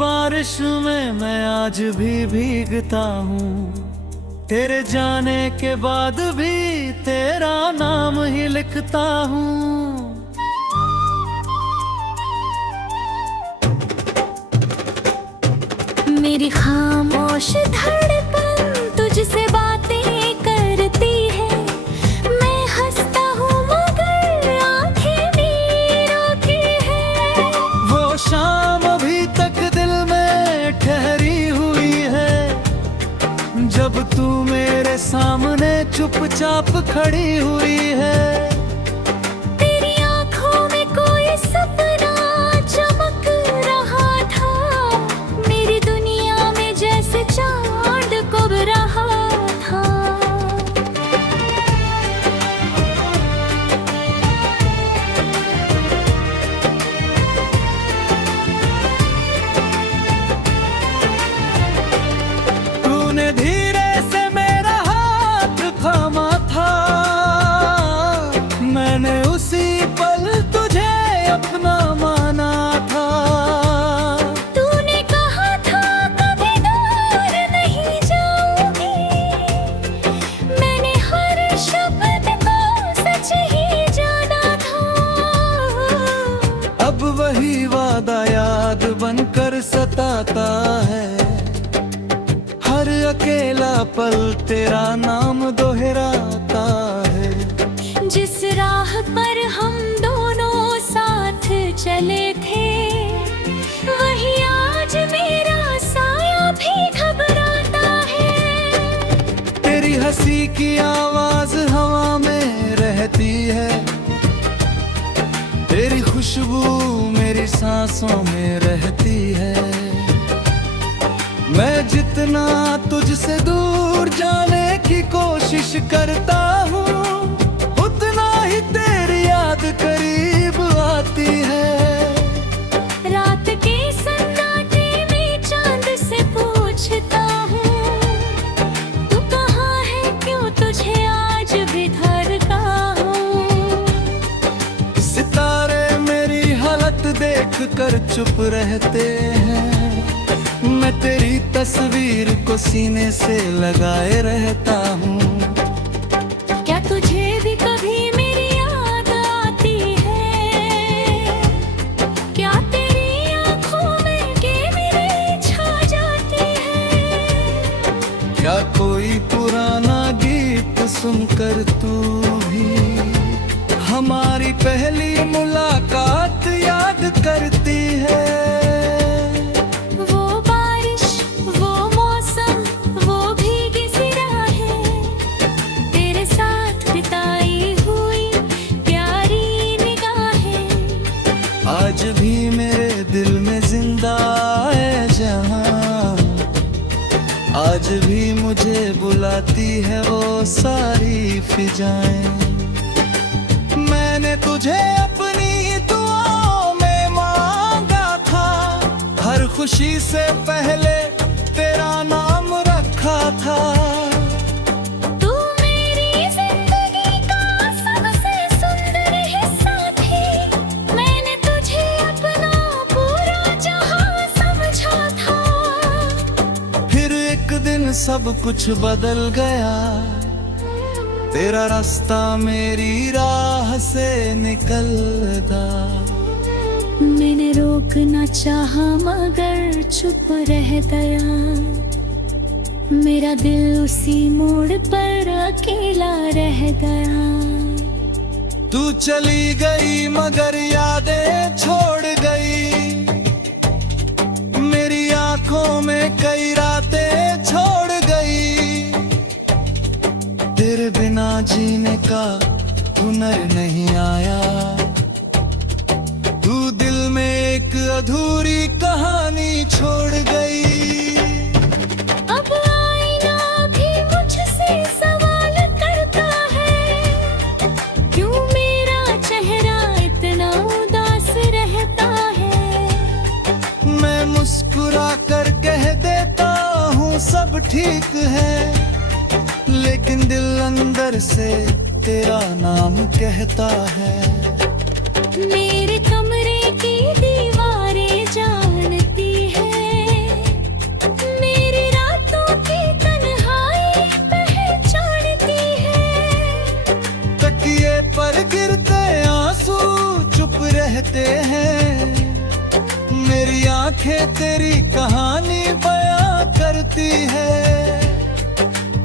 बारिश में मैं आज भी भीगता हूँ, तेरे जाने के बाद भी तेरा नाम ही लिखता हूँ। मेरी खामोश धड़कन तुझसे बातें करती है, मैं हंसता हूँ मगर आंखें नहीं रोती है। वो शाम अभी तक दिल में ठहरी हुई है, जब तू मेरे सामने चुपचाप खड़ी हुई है। तेरी आंखों में कोई सपना चमक रहा था, मेरी दुनिया में जैसे चांद उग रहा था। तूने धीरे से मेरा हाथ थामा था, मैंने उसी पल तुझे अपना माना था। तूने कहा था कभी दूर नहीं जाऊंगी, मैंने हर शब्द को सच ही जाना था। अब वही वादा याद बनकर सताता है, हर अकेला पल तेरा नाम दोहराता है। जिस राह पर हम दोनों साथ चले थे, वही आज मेरा साया भी घबराता है। तेरी हंसी की आवाज हवा में रहती है, तेरी खुशबू मेरी सांसों में रहती है। मैं जितना तुझसे दूर जाने की कोशिश करता हूँ, उतना ही तेरी याद करीब आती है। रात के सन्नाटे में चांद से पूछता हूँ, तू कहाँ है, क्यों तुझे आज भी धरता हूँ। सितारे मेरी हालत देख कर चुप रहते हैं, मैं तेरी तस्वीर को सीने से लगाए रहता हूँ। क्या तुझे भी कभी मेरी याद आती है, क्या तेरी आंखों में के मेरे छा जाती है। क्या कोई पुराना गीत सुनकर तू भी हमारी पहली मुलाकात याद करती है। वो बारिश, वो मौसम, वो भीगी सी राहें, तेरे साथ बिताई हुई प्यारी निगाहें। आज भी मेरे दिल में जिंदा है जहां, आज भी मुझे बुलाती है वो सारी फिजाएं। मैंने तुझे अपनी दुआओं में मांगा था, हर खुशी से पहले तेरा नाम रखा था। तू मेरी जिंदगी का सबसे सुंदर हिस्सा थी, मैंने तुझे अपना पूरा जहां समझा था। फिर एक दिन सब कुछ बदल गया, तेरा रास्ता मेरी राह से निकल गया। मैंने रोकना चाहा मगर चुप रह गया, मेरा दिल उसी मोड़ पर अकेला रह गया। तू चली गई मगर यादें छोड़ गई, मेरी आंखों में कई रातें छोड़ गई। तेरे बिना जीने का हुनर नहीं आया, तू दिल में एक अधूरी कहानी छोड़ गई। अब आईना भी मुझसे सवाल करता है, क्यों मेरा चेहरा इतना उदास रहता है। मैं मुस्कुरा कर कह देता हूँ सब ठीक है, लेकिन दिल अंदर से तेरा नाम कहता है। मेरे कमरे की दीवारें जानती है कहते हैं। मेरी आंखें तेरी कहानी बयां करती है।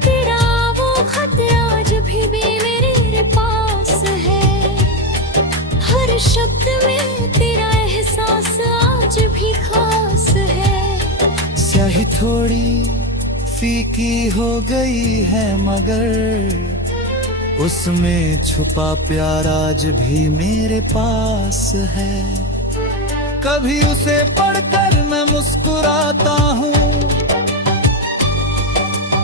तेरा वो खत आज भी मेरे पास है। हर शब्द में तेरा एहसास आज भी खास है। स्याही थोड़ी फीकी हो गई है मगर उसमें छुपा प्यार आज भी मेरे पास है। कभी उसे पढ़कर मैं मुस्कुराता हूँ,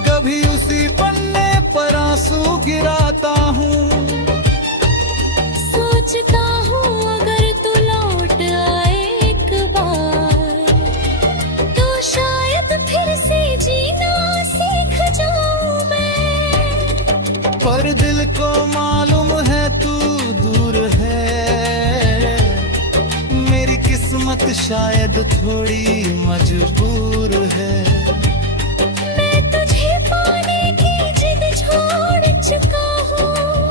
कभी उसी पन्ने पर आंसू गिराता हूँ। सोचता हूँ अगर तू लौट आए एक बार तो शायद फिर से जीना सीख जाऊं मैं। पर दिल को मालूम है तू दूर है। मेरी किस्मत शायद थोड़ी मजबूर है। मैं तुझे पाने की जिद छोड़ चुका हूँ,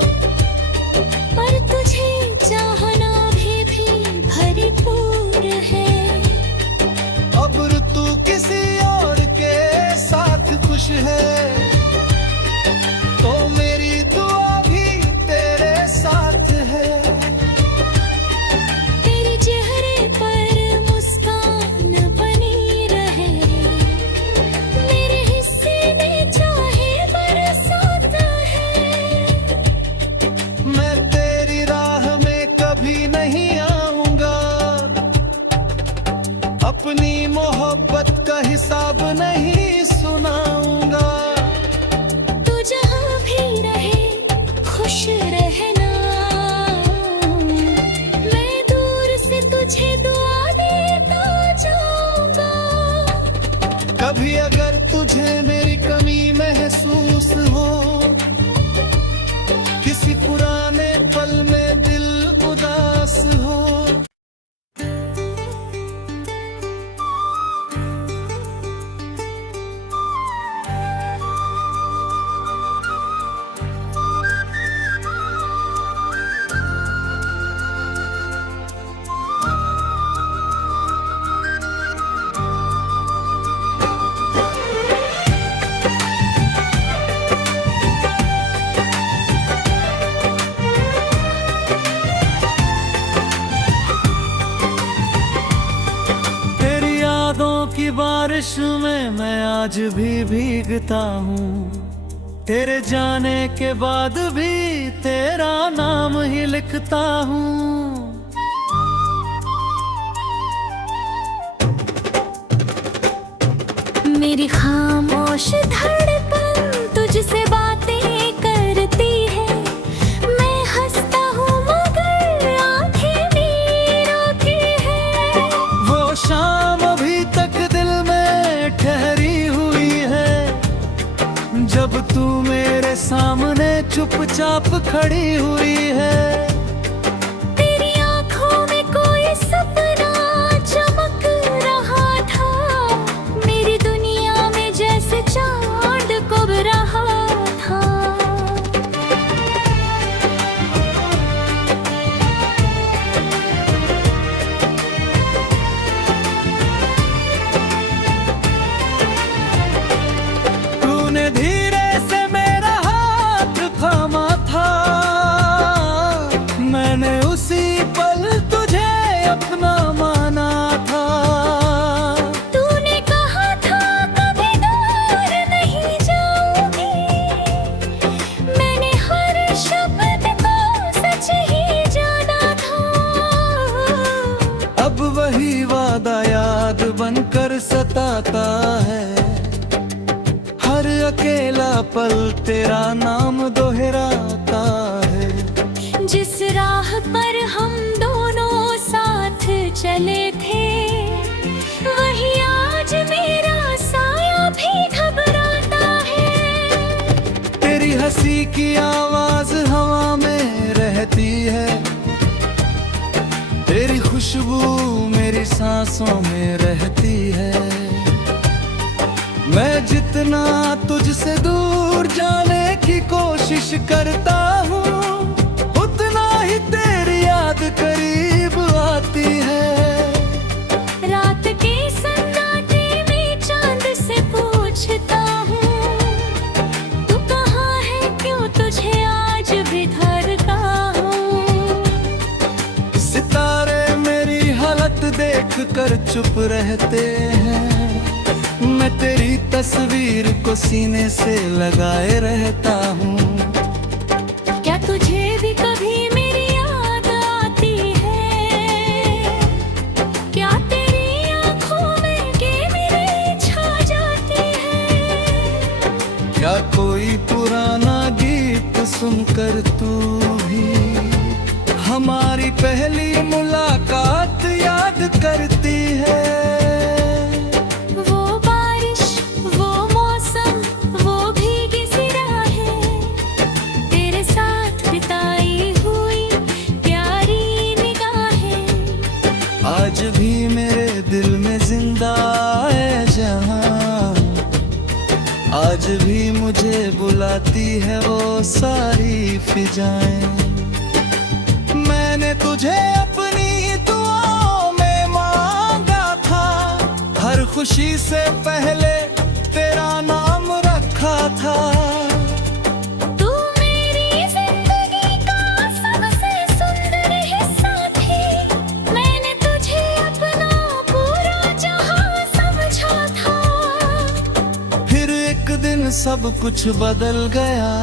पर तुझे चाहना भी भरपूर है। अब तू किसी और के साथ खुश है तो मेरी दुआ भी तेरे साथ है। तेरे चेहरे पर मुस्कान बनी रहे, मेरे हिस्से में चाहे बरसात है। मैं तेरी राह में कभी नहीं आऊंगा, अपनी मोहब्बत का हिसाब नहीं सुनाऊंगा। तू जहाँ भी रहे खुश रहना, मैं दूर से तुझे दुआ देता जाऊंगा। कभी अगर तुझे मेरी कमी महसूस हो, किसी पुराने पल में दिल उदास हो। की बारिश में मैं आज भी भीगता हूँ। तेरे जाने के बाद भी तेरा नाम ही लिखता हूँ। मेरी खामोश धड़कन तुझसे बातें करती है। मैं हंसता हूँ मगर आंखें नहीं रोती है। वो शाम अभी तक दिल में ठहरी हुई है, जब तू मेरे सामने चुपचाप खड़ी हुई है। तेरी आंखों में कोई सपना चमक रहा था, मेरी दुनिया में जैसे चांद उग रहा था। तूने धीरे से मेरा हाथ थामा था, मैंने उसी पल तुझे अपना माना था। तूने कहा था कभी दूर नहीं जाऊंगी, मैंने हर शब्द को सच ही जाना था। अब वही वादा याद बनकर सताता है, हर अकेला पल तेरा नाम दोहराता है। जिस राह पर हम दोनों साथ चले थे, वही आज मेरा साया भी घबराता है। तेरी हंसी की आवाज हवा में रहती है, तेरी खुशबू मेरी सांसों में रहती है। मैं जितना तुझसे दूर जाने की कोशिश करता हूँ, उतना ही तेरी याद करीब आ देख कर चुप रहते हैं। मैं तेरी तस्वीर को सीने से लगाए रहता हूँ। क्या तुझे भी कभी मेरी याद आती है? क्या तेरी आंखों में के मेरे छा जाती है? क्या कोई पुराना गीत सुनकर तू भी हमारी पहली मुलाकात याद करती है? वो बारिश, वो मौसम, वो भीगी सी राहें, तेरे साथ बिताई हुई प्यारी निगाहें। आज भी मेरे दिल में जिंदा है जहां, आज भी मुझे बुलाती है वो सारी फिजाएं। मैंने तुझे अपनी दुआओं में मांगा था, हर खुशी से पहले तेरा नाम रखा था। तू मेरी जिंदगी का सबसे सुंदर हिस्सा थी, मैंने तुझे अपना पूरा जहां समझा था। फिर एक दिन सब कुछ बदल गया,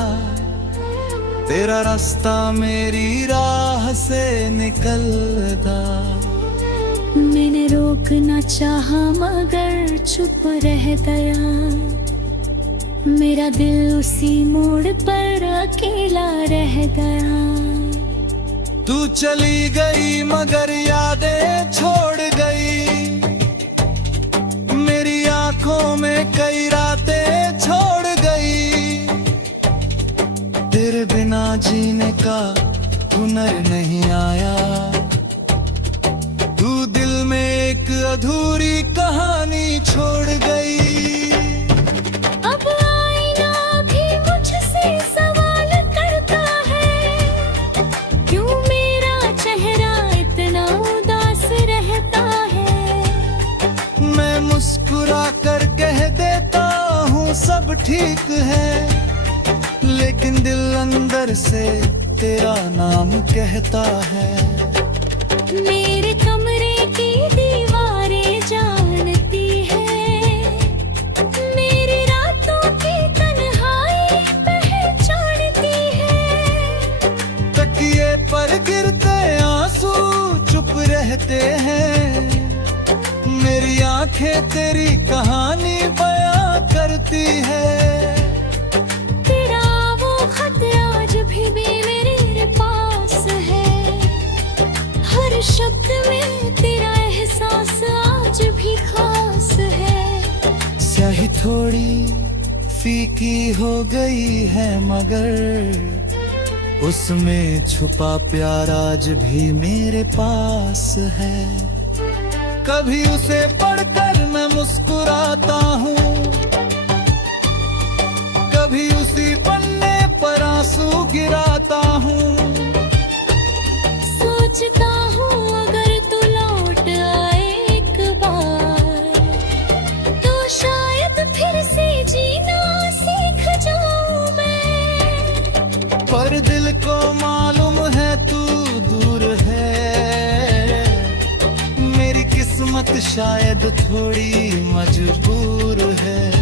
तेरा रास्ता मेरी राह से निकल गया। मैंने रोकना चाहा मगर चुप रह गया, मेरा दिल उसी मोड़ पर अकेला रह गया। तू चली गई मगर यादें छोड़ गई, मेरी आंखों में कई रातें छोड़ गई। तेरे बिना जीने का हुनर नहीं आया, तू दिल में एक अधूरी कहानी छोड़ गई। अब आईना भी मुझसे सवाल करता है, क्यों मेरा चेहरा इतना उदास रहता है? मैं मुस्कुरा कर कह देता हूँ सब ठीक है, लेकिन दिल अंदर से तेरा नाम कहता है। मेरे कमरे की दीवारें जानती है, मेरी रातों की तन्हाई पहचानती है। तकिए पर गिरते आंसू चुप रहते हैं, मेरी आंखें तेरी कहानी बयां करती है। आज भी मेरे पास है, हर शब्द में तेरा एहसास आज भी खास है। स्याही थोड़ी फीकी हो गई है मगर उसमें छुपा प्यार आज भी मेरे पास है। कभी उसे पढ़कर मैं मुस्कुराता हूँ, कभी उसी पन्ने पर आंसू गिराता हूँ। सोचता हूँ अगर तू लौट आए एक बार, तो शायद फिर से जीना सीख जाऊं मैं। पर दिल को मालूम है तू दूर है, मेरी किस्मत शायद थोड़ी मजबूर है।